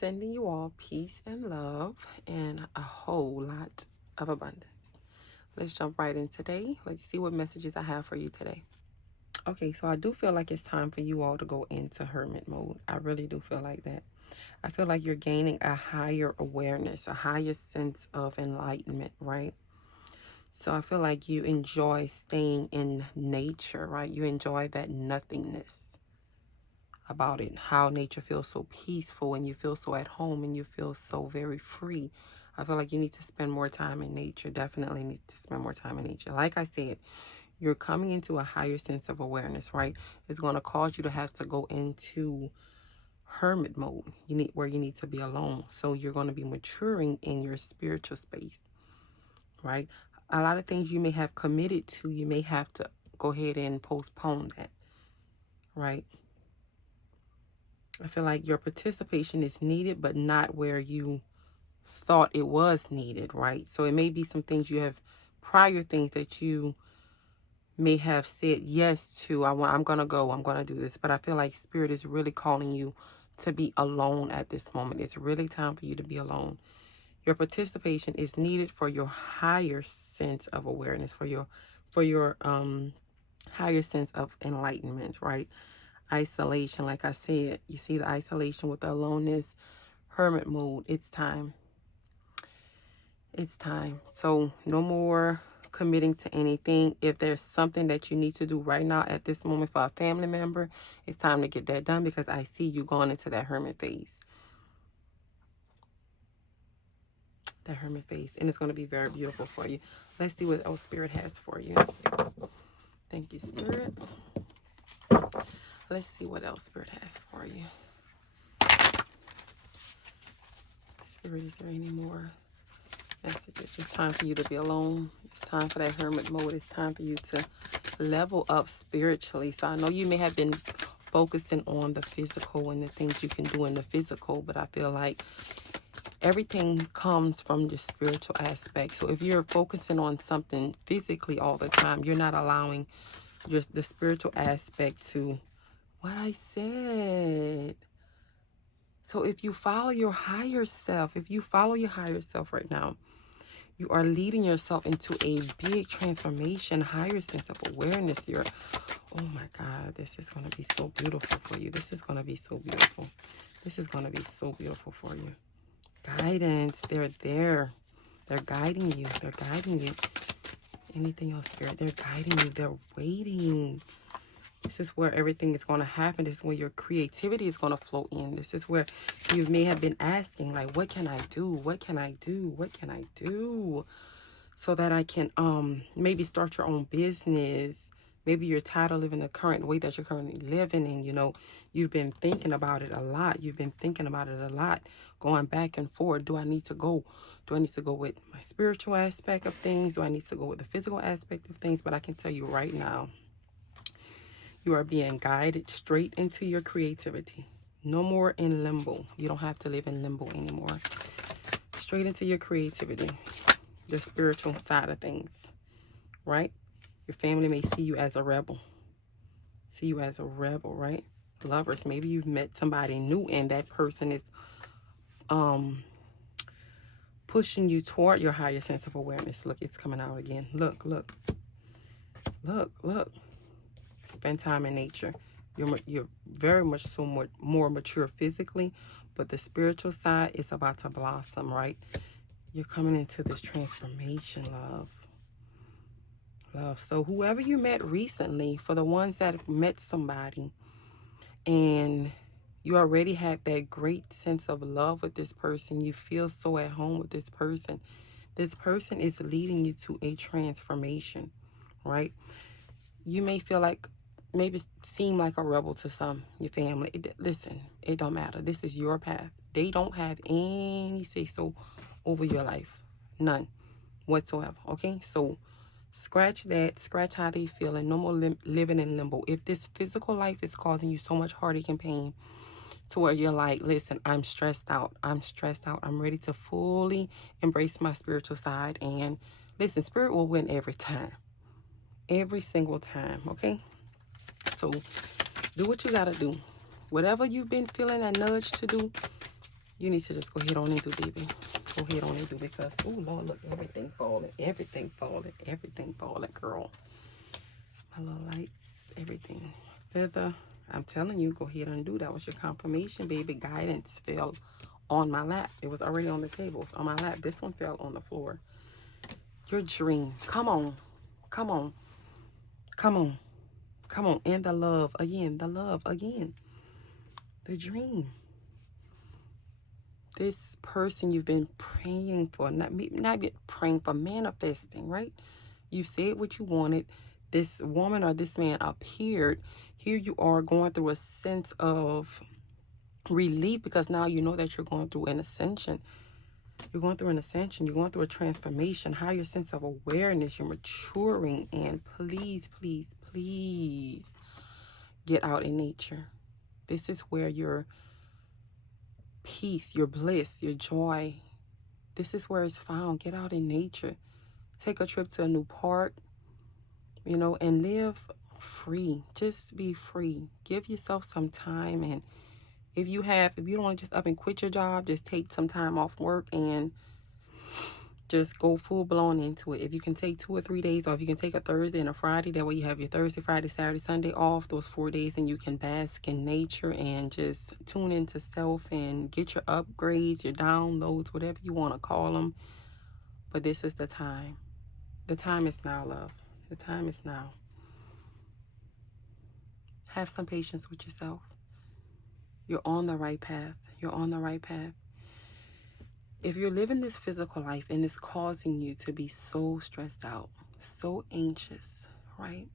Sending you all peace and love and a whole lot of abundance. Let's jump right in today. Let's see what messages I have for you today. Okay, so I do feel like it's time for you all to go into hermit mode. I really do feel like that. I feel like you're gaining a higher awareness, a higher sense of enlightenment, right? So I feel like you enjoy staying in nature, right? You enjoy that nothingness about it, how nature feels so peaceful and you feel so at home and you feel so very free. I feel like you need to spend more time in nature. Definitely need to spend more time in nature. Like I said, you're coming into a higher sense of awareness, right? It's going to cause you to have to go into hermit mode. Where you need to be alone. So you're going to be maturing in your spiritual space, right? A lot of things you may have committed to, you may have to go ahead and postpone that, right? I feel like your participation is needed, but not where you thought it was needed, right? So it may be some things you have, prior things that you may have said yes to. I'm going to go, I'm going to do this. But I feel like Spirit is really calling you to be alone at this moment. It's really time for you to be alone. Your participation is needed for your higher sense of awareness, for your higher sense of enlightenment, right? Isolation, like I said, you see the isolation with the aloneness, hermit mode. It's time. It's time. So no more committing to anything. If there's something that you need to do right now at this moment for a family member, it's time to get that done, because I see you going into that hermit phase. That hermit phase. And it's going to be very beautiful for you. Let's see what else Spirit has for you. Thank you, Spirit. Let's see what else Spirit has for you. Spirit, is there any more messages? It's time for you to be alone. It's time for that hermit mode. It's time for you to level up spiritually. So I know you may have been focusing on the physical and the things you can do in the physical, but I feel like everything comes from the spiritual aspect. So if you're focusing on something physically all the time, you're not allowing the spiritual aspect to what I said. So if you follow your higher self, right now, you are leading yourself into a big transformation, higher sense of awareness. Oh my God, this is going to be so beautiful for you. This is going to be so beautiful. This is going to be so beautiful for you. Guidance, they're there. They're guiding you. They're guiding you. Anything else, Spirit? They're guiding you. They're waiting. This is where everything is going to happen. This is where your creativity is going to flow in. This is where you may have been asking, like, what can I do? What can I do? What can I do? So that I can maybe start your own business. Maybe you're tired of living the current way that you're currently living, and you've been thinking about it a lot. You've been thinking about it a lot, going back and forth. Do I need to go? Do I need to go with my spiritual aspect of things? Do I need to go with the physical aspect of things? But I can tell you right now, you are being guided straight into your creativity. No more in limbo. You don't have to live in limbo anymore. Straight into your creativity, the spiritual side of things, right? Your family may see you as a rebel. See you as a rebel, right? Lovers, maybe you've met somebody new and that person is pushing you toward your higher sense of awareness. Look, it's coming out again. Look. Spend time in nature. You're very much so more mature physically, but the spiritual side is about to blossom, right? You're coming into this transformation, love. So whoever you met recently, for the ones that have met somebody and you already have that great sense of love with this person, you feel so at home with this person is leading you to a transformation, right? You may feel like, maybe seem like a rebel to some, your family. Listen, it don't matter. This is your path. They don't have any say-so over your life. None whatsoever, okay? So scratch that. Scratch how they feel, and no more living in limbo. If this physical life is causing you so much heartache and pain to where you're like, listen, I'm stressed out. I'm ready to fully embrace my spiritual side. And listen, Spirit will win every time. Every single time, okay? So do what you gotta do. Whatever you've been feeling a nudge to do, You need to just go ahead on and do, baby. Go ahead on and do, because, oh, Lord, look, everything falling. Everything falling. Everything falling, girl. My little lights, everything. Feather, I'm telling you, go ahead and do. That was your confirmation, baby. Guidance fell on my lap. It was already on the tables, on my lap. This one fell on the floor. Your dream. Come on. Come on. Come on. Come on. And the love again. The love again. The dream. This person you've been praying for, not praying for, manifesting, right? You said what you wanted. This woman or this man appeared. Here you are going through a sense of relief, because now you know that you're going through an ascension. You're going through an ascension. You're going through a transformation, higher sense of awareness. You're maturing. And please, please, please get out in nature. This is where your peace, your bliss, your joy, this is where it's found. Get out in nature. Take a trip to a new park, you know, and live free. Just be free. Give yourself some time. And if you don't want to just up and quit your job, just take some time off work and just go full blown into it. If you can take 2 or 3 days, or if you can take a Thursday and a Friday, that way you have your Thursday, Friday, Saturday, Sunday off, those 4 days, and you can bask in nature and just tune into self and get your upgrades, your downloads, whatever you want to call them. But this is the time. The time is now, love. The time is now. Have some patience with yourself. You're on the right path. You're on the right path. If you're living this physical life and it's causing you to be so stressed out, so anxious, right?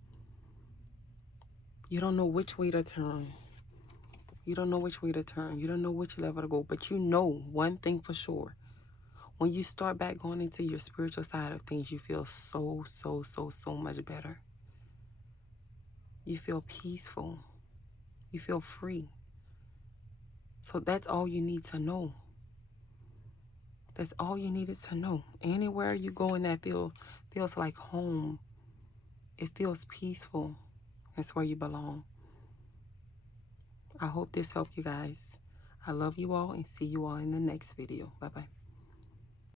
You don't know which way to turn. You don't know which way to turn. You don't know which level to go. But you know one thing for sure. When you start back going into your spiritual side of things, you feel so, so, so, so much better. You feel peaceful. You feel free. So that's all you need to know. That's all you needed to know. Anywhere you go in that feels like home. It feels peaceful. That's where you belong. I hope this helped you guys. I love you all and see you all in the next video. Bye-bye.